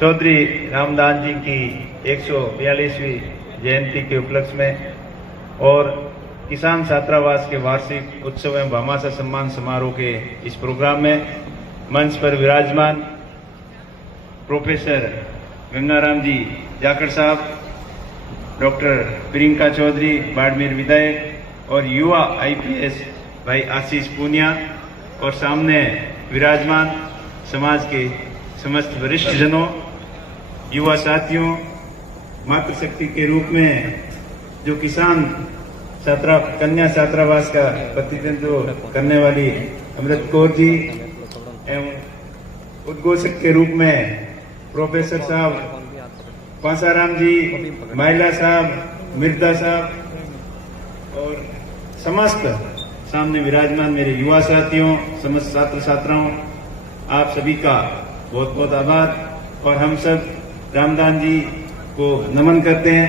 चौधरी रामदास जी की 142वीं जयंती के उपलक्ष्य में और किसान छात्रावास के वार्षिक उत्सव एवं भामाशाह सम्मान समारोह के इस प्रोग्राम में मंच पर विराजमान प्रोफेसर गंगाराम जी जाखड़ साहब, डॉक्टर प्रियंका चौधरी बाड़मेर विधायक और युवा आईपीएस भाई आशीष पूनिया और सामने विराजमान समाज के समस्त वरिष्ठ जनों, युवा साथियों, मातृशक्ति के रूप में जो किसान कन्या छात्रावास का प्रतिनिधित्व करने वाली अमृत कौर जी एवं उद्घोषक के रूप में प्रोफेसर साहब पासाराम जी, माइला साहब, मिर्दा साहब और समस्त सामने विराजमान मेरे युवा साथियों, समस्त छात्र छात्राओं, आप सभी का बहुत बहुत आभार। और हम सब रामदास जी को नमन करते हैं।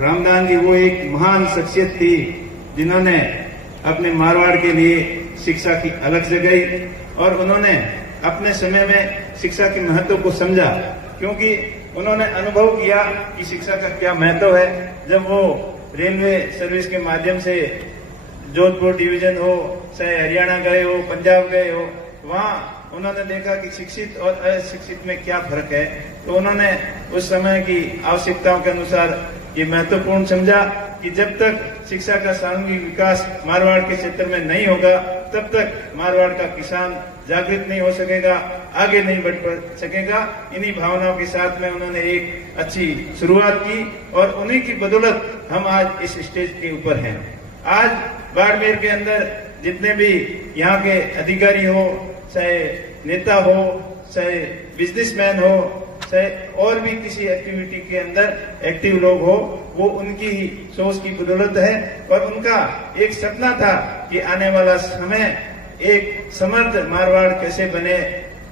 रामदास जी वो एक महान शख्सियत थी जिन्होंने अपने मारवाड़ के लिए शिक्षा की अलग जगाई और उन्होंने अपने समय में शिक्षा के महत्व को समझा, क्योंकि उन्होंने अनुभव किया कि शिक्षा का क्या महत्व है। जब वो रेलवे सर्विस के माध्यम से जोधपुर डिवीजन हो, चाहे हरियाणा गए हो, पंजाब गए हो, वहाँ उन्होंने देखा कि शिक्षित और अशिक्षित में क्या फर्क है। तो उन्होंने उस समय की आवश्यकताओं के अनुसार ये महत्वपूर्ण समझा कि जब तक शिक्षा का सामूहिक विकास मारवाड़ के क्षेत्र में नहीं होगा, तब तक मारवाड़ का किसान जागृत नहीं हो सकेगा, आगे नहीं बढ़ सकेगा। इन्हीं भावनाओं के साथ में उन्होंने एक अच्छी शुरुआत की और उन्हीं की बदौलत हम आज इस स्टेज के ऊपर हैं। आज बाड़मेर के अंदर जितने भी यहाँ के अधिकारी हो, चाहे नेता हो, चाहे बिजनेसमैन हो, चाहे और भी किसी एक्टिविटी के अंदर एक्टिव लोग हो, वो उनकी ही सोच की बदौलत है। और उनका एक सपना था कि आने वाला समय एक समर्थ मारवाड़ कैसे बने,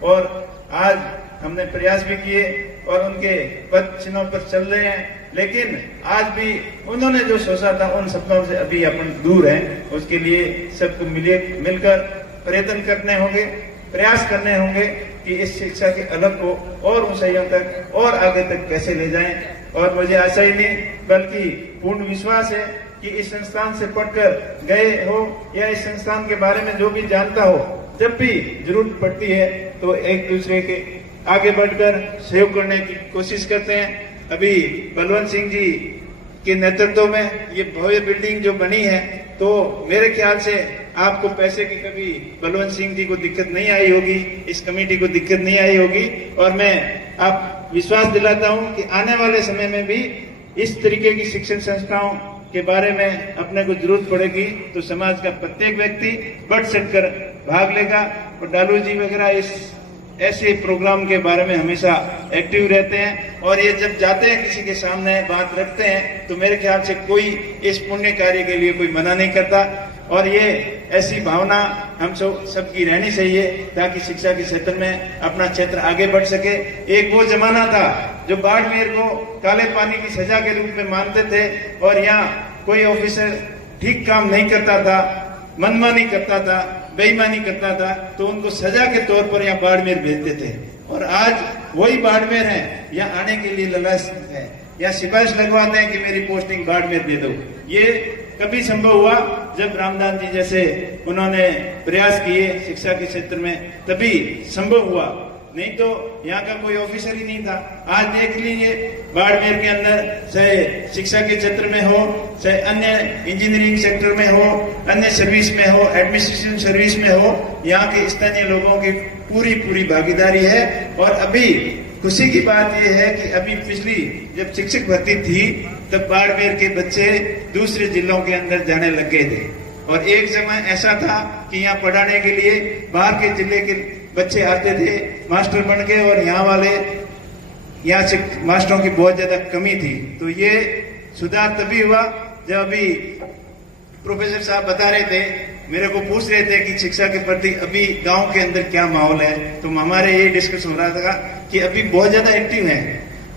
और आज हमने प्रयास भी किए और उनके पद चिन्हों पर चल रहे हैं। लेकिन आज भी उन्होंने जो सोचा था उन सपनों से अभी अपन दूर हैं। उसके लिए सबको मिलकर प्रयत्न करने होंगे, प्रयास करने होंगे कि इस शिक्षा के अलग को और ऊंचाइयों तक और आगे तक कैसे ले जाएं। और मुझे आशा ही नहीं बल्कि पूर्ण विश्वास है कि इस संस्थान से पढ़कर गए हो या इस संस्थान के बारे में जो भी जानता हो, जब भी जरूरत पड़ती है तो एक दूसरे के आगे बढ़कर सहयोग करने की कोशिश करते हैं। अभी बलवंत सिंह जी के नेतृत्व में ये भव्य बिल्डिंग जो बनी है, तो मेरे ख्याल से आपको पैसे की कभी बलवंत सिंह जी को दिक्कत नहीं आई होगी, इस कमेटी को दिक्कत नहीं आई होगी। और मैं आप विश्वास दिलाता हूं कि आने वाले समय में भी इस तरीके की शिक्षण संस्थाओं के बारे में अपने को जरूरत पड़ेगी तो समाज का प्रत्येक व्यक्ति बढ़ चढ़कर भाग लेगा। और डालू जी वगैरह इस ऐसे प्रोग्राम के बारे में हमेशा एक्टिव रहते हैं और ये जब जाते हैं किसी के सामने बात रखते हैं तो मेरे ख्याल से कोई इस पुण्य कार्य के लिए कोई मना नहीं करता। और ये ऐसी भावना हम सबकी रहनी चाहिए ताकि शिक्षा के क्षेत्र में अपना क्षेत्र आगे बढ़ सके। एक वो जमाना था जो बाड़मेर को काले पानी की सजा के रूप में मानते थे और यहाँ कोई ऑफिसर ठीक काम नहीं करता था, मनमानी करता था, बेईमानी करता था, तो उनको सजा के तौर पर यहाँ बाड़मेर भेजते थे। और आज वही बाड़मेर है, यहाँ आने के लिए लालच है, या सिफारिश लगवाते हैं कि मेरी पोस्टिंग बाड़मेर दे दो। ये कभी संभव हुआ जब रामदास जी जैसे उन्होंने प्रयास किए शिक्षा के क्षेत्र में, तभी संभव हुआ, नहीं तो यहाँ का कोई ऑफिसर ही नहीं था। आज देख लीजिए बाड़मेर के अंदर चाहे शिक्षा के क्षेत्र में हो, चाहे अन्य इंजीनियरिंग सेक्टर में हो, अन्य सर्विस में हो, एडमिनिस्ट्रेशन सर्विस में हो, यहाँ के स्थानीय लोगों की पूरी भागीदारी है। और अभी खुशी की बात यह है कि अभी पिछली जब शिक्षक भर्ती थी तब बाड़मेर के बच्चे दूसरे जिलों के अंदर जाने लग गए थे। और एक समय ऐसा था कि यहाँ पढ़ाने के लिए बाहर के जिले के बच्चे आते थे मास्टर बन के, और यहाँ से मास्टरों की बहुत ज्यादा कमी थी। तो ये सुधार तभी हुआ जब अभी प्रोफेसर साहब बता रहे थे, मेरे को पूछ रहे थे कि शिक्षा के प्रति अभी गांव के अंदर क्या माहौल है। तो हमारे ये डिस्कस हो रहा था कि अभी बहुत ज्यादा एक्टिव है।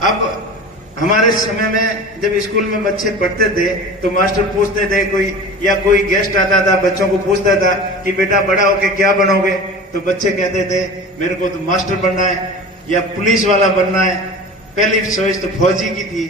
अब हमारे समय में जब स्कूल में बच्चे पढ़ते थे तो मास्टर पूछते थे, कोई गेस्ट आता था, बच्चों को पूछता था कि बेटा बड़ा होके क्या बनोगे, तो बच्चे कहते थे मेरे को तो मास्टर बनना है। या पुलिस वाला बनना है। पहली चॉइस तो फौजी की थी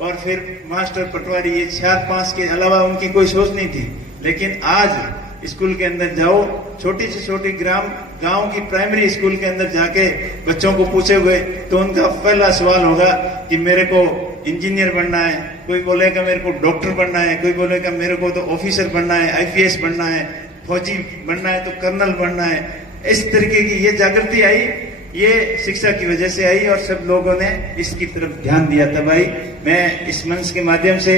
और फिर मास्टर, पटवारी, ये 4-5 के अलावा उनकी कोई सोच नहीं थी। लेकिन आज स्कूल के अंदर जाओ, छोटी से छोटी गांव की प्राइमरी स्कूल के अंदर जाके बच्चों को पूछे हुए तो उनका पहला सवाल होगा कि मेरे को इंजीनियर बनना है, कोई बोलेगा मेरे को डॉक्टर बनना है, कोई बोलेगा मेरे को तो ऑफिसर बनना है, आईपीएस बनना है, फौजी बनना है तो कर्नल बनना है। इस तरीके की ये जागृति आई, ये शिक्षा की वजह से आई और सब लोगों ने इसकी तरफ ध्यान दिया। तब आई। मैं इस मंच के माध्यम से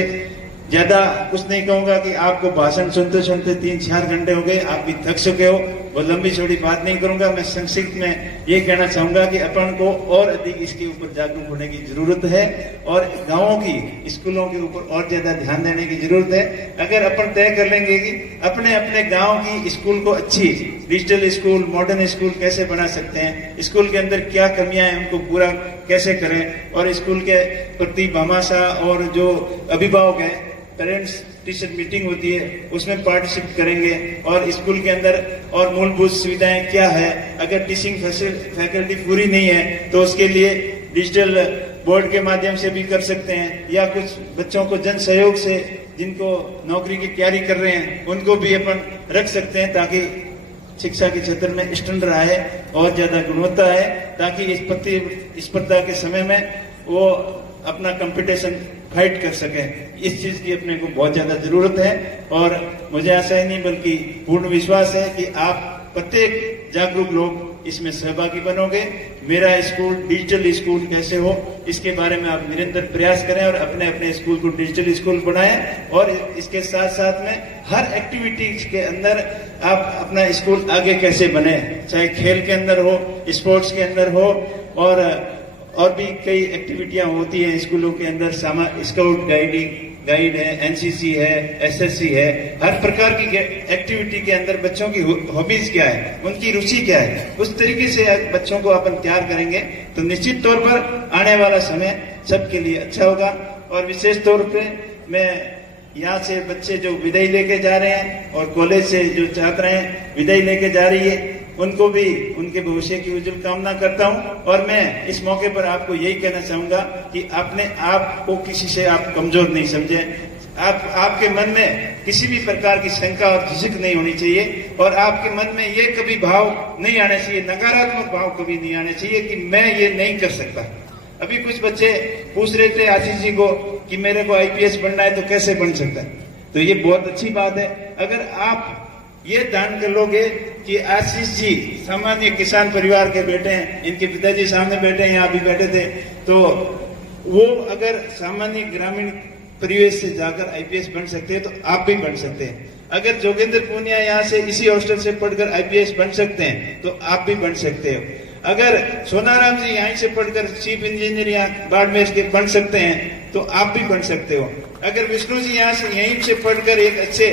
ज्यादा कुछ नहीं कहूंगा कि आपको भाषण सुनते सुनते 3-4 घंटे हो गए, आप भी थक चुके हो, वो लंबी चौड़ी बात नहीं करूंगा। मैं संक्षिप्त में ये कहना चाहूंगा कि अपन को और अधिक इसके ऊपर जागरूक होने की जरूरत है और गांवों की स्कूलों के ऊपर और ज्यादा ध्यान देने की जरूरत है। अगर अपन तय कर लेंगे कि अपने अपने गांव की स्कूल को अच्छी डिजिटल स्कूल, मॉडर्न स्कूल कैसे बना सकते हैं, स्कूल के अंदर क्या कमियां हैं उनको पूरा कैसे करें, और स्कूल के प्रति भामाशाह और जो अभिभावक है, पेरेंट्स टीचर मीटिंग होती है उसमें पार्टिसिपेट करेंगे और स्कूल के अंदर और मूलभूत सुविधाएं क्या है। अगर टीचिंग फैकल्टी पूरी नहीं है तो उसके लिए डिजिटल बोर्ड के माध्यम से भी कर सकते हैं, या कुछ बच्चों को जन सहयोग से जिनको नौकरी की तैयारी कर रहे हैं उनको भी अपन रख सकते हैं, ताकि शिक्षा के क्षेत्र में स्टैंडर्ड आए और ज्यादा गुणवत्ता आए, ताकि इस स्पर्धा के समय में वो अपना कंपटीशन फाइट कर सके। इस चीज की अपने को बहुत ज्यादा जरूरत है और मुझे आशा ही नहीं बल्कि पूर्ण विश्वास है कि आप प्रत्येक जागरूक लोग इसमें सहभागी बनोगे। मेरा स्कूल डिजिटल स्कूल कैसे हो इसके बारे में आप निरंतर प्रयास करें और अपने अपने स्कूल को डिजिटल स्कूल बनाएं, और इसके साथ साथ में हर एक्टिविटीज के अंदर आप अपना स्कूल आगे कैसे बने, चाहे खेल के अंदर हो, स्पोर्ट्स के अंदर हो, और भी कई एक्टिविटियां होती हैं स्कूलों के अंदर। स्काउट गाइड है, एनसीसी है, एसएससी है, हर प्रकार की एक्टिविटी के अंदर बच्चों की हॉबीज क्या है, उनकी रुचि क्या है, उस तरीके से बच्चों को अपन तैयार करेंगे तो निश्चित तौर पर आने वाला समय सबके लिए अच्छा होगा। और विशेष तौर पे मैं यहाँ से बच्चे जो विदाई लेके जा रहे हैं और कॉलेज से जो छात्राएं विदाई लेके जा रही है उनको भी उनके भविष्य की उज्जवल कामना करता हूं। और मैं इस मौके पर आपको यही कहना चाहूंगा कि अपने आप को किसी से आप कमजोर नहीं समझें। आपके मन में किसी भी प्रकार की शंका और झिझक नहीं होनी चाहिए और आपके मन में ये कभी भाव नहीं आना चाहिए, नकारात्मक भाव कभी नहीं आना चाहिए कि मैं ये नहीं कर सकता। अभी कुछ बच्चे पूछ रहे थे आशीष जी को कि मेरे को आईपीएस बनना है तो कैसे बन सकता है, तो ये बहुत अच्छी बात है। अगर आप ये ध्यान कर लोगे कि आशीष जी सामान्य किसान परिवार के बेटे हैं, इनके पिताजी सामने बैठे हैं, यहाँ भी बैठे थे, तो वो अगर सामान्य ग्रामीण परिवेश से जाकर आईपीएस बन सकते हैं तो आप भी बन सकते हैं। अगर जोगेंद्र पूनिया यहाँ से इसी हॉस्टल से पढ़कर आईपीएस बन सकते हैं तो आप भी बन सकते हो। अगर सोनाराम जी यहीं से पढ़कर चीफ इंजीनियर यहाँ बाड़मेर के बन सकते हैं तो आप भी बन सकते हो। अगर विष्णु जी यहाँ से यहीं से पढ़कर एक अच्छे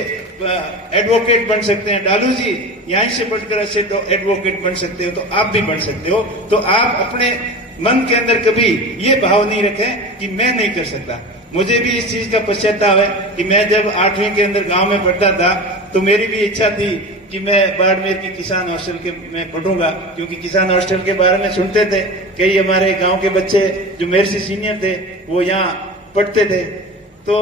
एडवोकेट बन सकते हैं, डालू जी यहीं से पढ़कर अच्छे एडवोकेट बन सकते हो तो आप भी बन सकते हो। तो आप अपने मन के अंदर कभी ये भाव नहीं रखें कि मैं नहीं कर सकता। मुझे भी इस चीज का पश्चाताप है कि मैं जब 8वीं के अंदर गांव में पढ़ता था तो मेरी भी इच्छा थी कि मैं बाड़मेर की किसान हॉस्टल के में पढ़ूंगा, क्योंकि किसान हॉस्टल के बारे में सुनते थे। कई हमारे गांव के बच्चे जो मेरे से सीनियर थे वो यहाँ पढ़ते थे, तो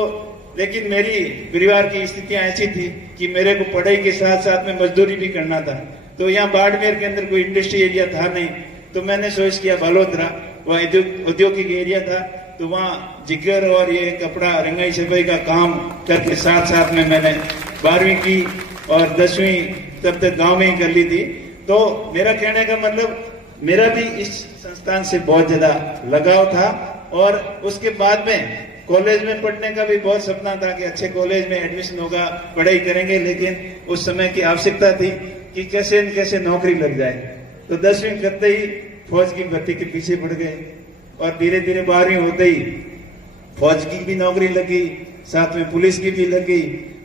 लेकिन मेरी परिवार की स्थितियां ऐसी थी कि मेरे को पढ़ाई के साथ साथ में मजदूरी भी करना था। तो यहाँ बाड़मेर के अंदर कोई इंडस्ट्री एरिया था नहीं, तो मैंने सोच किया बालोतरा, वहाँ औद्योगिक एरिया था, तो वहाँ जिगर और ये कपड़ा रंगाई छपाई का काम करके साथ साथ में मैंने 12वीं की और 10वीं तब तक गांव में ही कर ली थी। तो मेरा कहने का मतलब मेरा भी इस संस्थान से बहुत ज्यादा लगाव था और उसके बाद में कॉलेज में पढ़ने का भी बहुत सपना था कि अच्छे कॉलेज में एडमिशन होगा, पढ़ाई करेंगे, लेकिन उस समय की आवश्यकता थी कि कैसे न कैसे नौकरी लग जाए। तो 10वीं करते ही फौज की भर्ती के पीछे पड़ गए और धीरे धीरे 12वीं होते ही फौज की भी नौकरी लगी, साथ में पुलिस की भी लगी।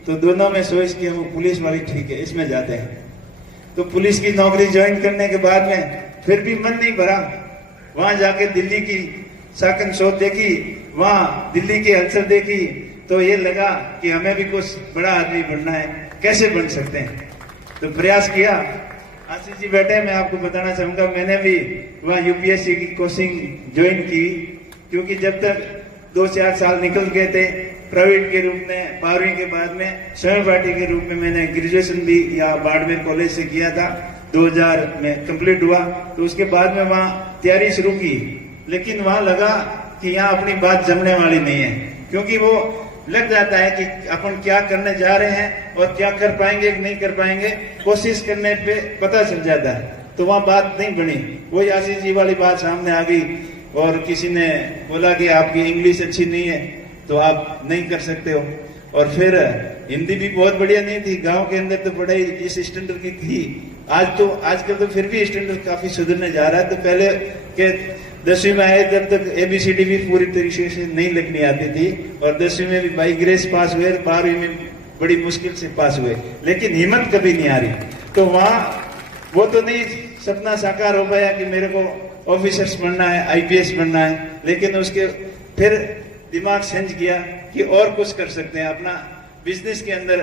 तो दोनों में सोच किया वो पुलिस वाली ठीक है, इसमें जाते हैं। तो पुलिस की नौकरी ज्वाइन करने के बाद में फिर भी मन नहीं भरा। वहां जाके दिल्ली की साकन शोध देखी, वहां दिल्ली की हलचल देखी, तो ये लगा कि हमें भी कुछ बड़ा आदमी बनना है, कैसे बन सकते हैं। तो प्रयास किया आशीष जी बैठे, मैं आपको बताना चाहूंगा, मैंने भी वहाँ यूपीएससी की कोचिंग ज्वाइन की, क्योंकि जब तक 2-4 साल निकल गए थे प्राइवेट के रूप में, 12वीं के बाद में स्वयं पार्टी के रूप में मैंने ग्रेजुएशन भी या बाड़मेर कॉलेज से किया था, 2000 में कंप्लीट हुआ। तो उसके बाद में वहाँ तैयारी शुरू की, लेकिन वहाँ लगा कि यहाँ अपनी बात जमने वाली नहीं है, क्योंकि वो लग जाता है कि अपन क्या करने जा रहे हैं और क्या कर पाएंगे कि नहीं कर पाएंगे, कोशिश करने पे पता चल जाता है। तो वहाँ बात नहीं बनी, वही आशीष जी वाली बात सामने आ गई और किसी ने बोला कि आपकी इंग्लिश अच्छी नहीं है तो आप नहीं कर सकते हो। और फिर हिंदी भी बहुत बढ़िया नहीं थी, गांव के अंदर तो पढ़ाई इस स्टैंडर्ड की थी, आजकल तो फिर भी स्टैंडर्ड काफी सुधरने जा रहा है। तो पहले के 10वीं में आए तब तक ABCD भी पूरी तरीके से नहीं लिखनी आती थी, और 10वीं में भी बाई ग्रेस पास हुए, 12वीं में बड़ी मुश्किल से पास हुए, लेकिन हिम्मत कभी नहीं आ रही। तो वहाँ वो तो नहीं सपना साकार हो पाया कि मेरे को ऑफिसर्स बनना है, IPS बनना है, लेकिन उसके फिर दिमाग सेंस किया कि और कुछ कर सकते हैं, अपना बिजनेस के अंदर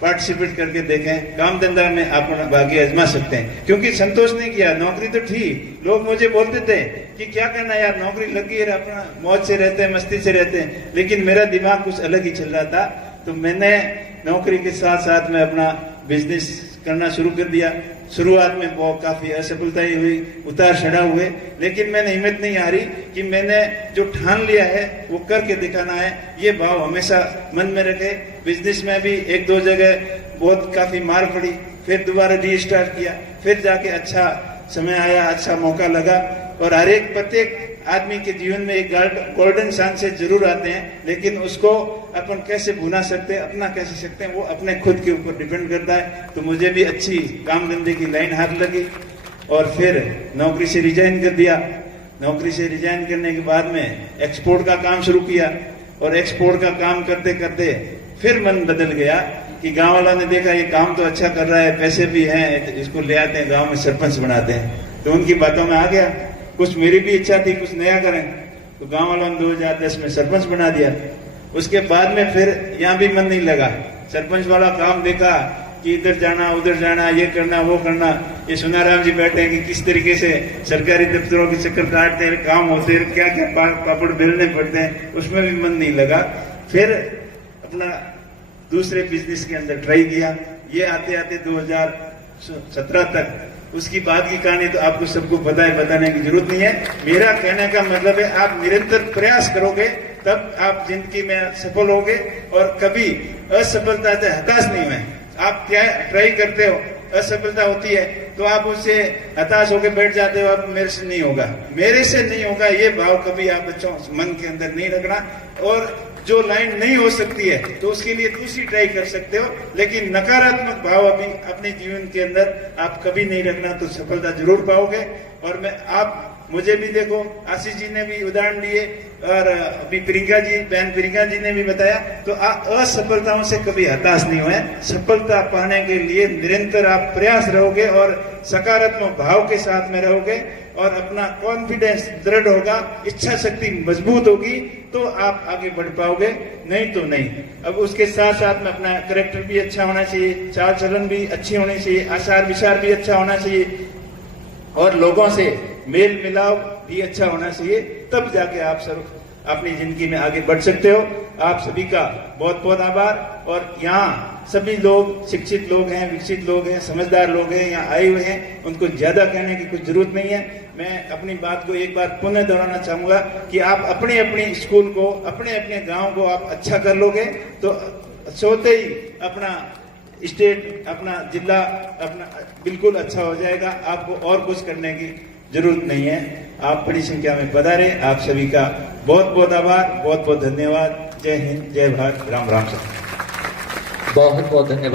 पार्टिसिपेट करके देखें, काम धंधा में अपना भाग्य आजमा सकते हैं। क्योंकि संतोष नहीं किया, नौकरी तो थी, लोग मुझे बोलते थे कि क्या करना यार, नौकरी लगी है, अपना मौज से रहते हैं, मस्ती से रहते हैं, लेकिन मेरा दिमाग कुछ अलग ही चल रहा था। तो मैंने नौकरी के साथ साथ में अपना बिजनेस करना शुरू कर दिया। शुरुआत में बहुत काफी असफलताएं हुई, उतार चढ़ाव हुए, लेकिन मैंने हिम्मत नहीं हारी कि मैंने जो ठान लिया है वो करके दिखाना है, ये भाव हमेशा मन में रखे। बिजनेस में भी 1-2 जगह बहुत काफी मार पड़ी, फिर दोबारा रीस्टार्ट किया, फिर जाके अच्छा समय आया, अच्छा मौका लगा। और हर एक प्रत्येक आदमी के जीवन में एक गोल्डन चांस जरूर आते हैं, लेकिन उसको अपन कैसे भुना सकते हैं, अपना कैसे सकते हैं, वो अपने खुद के ऊपर डिपेंड करता है। तो मुझे भी अच्छी काम धंधे की लाइन हाथ लगी और फिर नौकरी से रिजाइन कर दिया। नौकरी से रिजाइन करने के बाद में एक्सपोर्ट का काम शुरू किया, और एक्सपोर्ट का काम करते करते फिर मन बदल गया कि गांव वालों ने देखा ये काम तो अच्छा कर रहा है, पैसे भी हैं, तो इसको ले आते हैं गांव में सरपंच बनाते हैं। तो उनकी बातों में आ गया, कुछ मेरी भी इच्छा थी कुछ नया करें, तो गांव वालों ने 2010 में सरपंच बना दिया। उसके बाद में फिर यहाँ भी मन नहीं लगा, सरपंच वाला काम देखा कि इधर जाना उधर जाना, ये करना वो करना। ये सुनाराम जी बैठे हैं कि किस तरीके से सरकारी दफ्तरों के चक्कर काटते हैं, काम होते हैं, क्या क्या पापड़ बेलने पड़ते हैं, उसमें भी मन नहीं लगा। फिर अपना दूसरे बिजनेस के अंदर ट्राई किया। ये आते आते 2017 तक, उसकी बाद की कहानी तो आपको सबको पता है, बताने की जरूरत नहीं है। मेरा कहने का मतलब है आप निरंतर प्रयास करोगे तब आप जिंदगी में सफल होगे, और कभी असफलता से हताश नहीं हुए। आप क्या ट्राई करते हो, असफलता होती है तो आप उससे हताश होकर बैठ जाते हो, अब मेरे से नहीं होगा, मेरे से नहीं होगा, ये भाव कभी आप बच्चों मन के अंदर नहीं रखना। और जो लाइन नहीं हो सकती है तो उसके लिए दूसरी ट्राई कर सकते हो, लेकिन नकारात्मक भाव अभी अपने जीवन के अंदर आप कभी नहीं रखना, तो सफलता जरूर पाओगे। और मैं आप मुझे भी देखो, आशीष जी ने भी उदाहरण दिए, और अभी प्रियंका जी, बहन प्रियंका जी ने भी बताया, तो असफलताओं से कभी हताश नहीं हुए। सफलता पाने के लिए निरंतर आप प्रयास रहोगे और सकारात्मक भाव के साथ में रहोगे, और अपना कॉन्फिडेंस दृढ़ होगा, इच्छा शक्ति मजबूत होगी, तो आप आगे बढ़ पाओगे, नहीं तो नहीं। अब उसके साथ साथ में अपना कैरेक्टर भी अच्छा होना चाहिए, चाल चलन भी अच्छी होनी चाहिए, आचार विचार भी अच्छा होना चाहिए, और लोगों से मेल मिलाव भी अच्छा होना चाहिए, तब जाके आप सब अपनी जिंदगी में आगे बढ़ सकते हो। आप सभी का बहुत बहुत आभार। और यहाँ सभी लोग शिक्षित लोग हैं, विकसित लोग हैं, समझदार लोग हैं, यहाँ आए हुए हैं, उनको ज्यादा कहने की कुछ जरूरत नहीं है। मैं अपनी बात को एक बार पुनः दोहराना चाहूंगा कि आप अपने अपने स्कूल को, अपने अपने गांव को आप अच्छा कर लोगे तो सोते ही अपना स्टेट, अपना जिला, अपना बिल्कुल अच्छा हो जाएगा। आपको और कुछ करने की जरूरत नहीं है। आप बड़ी संख्या में पधारे, आप सभी का बहुत बहुत आभार, बहुत बहुत धन्यवाद। जय हिंद, जय भारत, राम राम। बहुत बहुत धन्यवाद।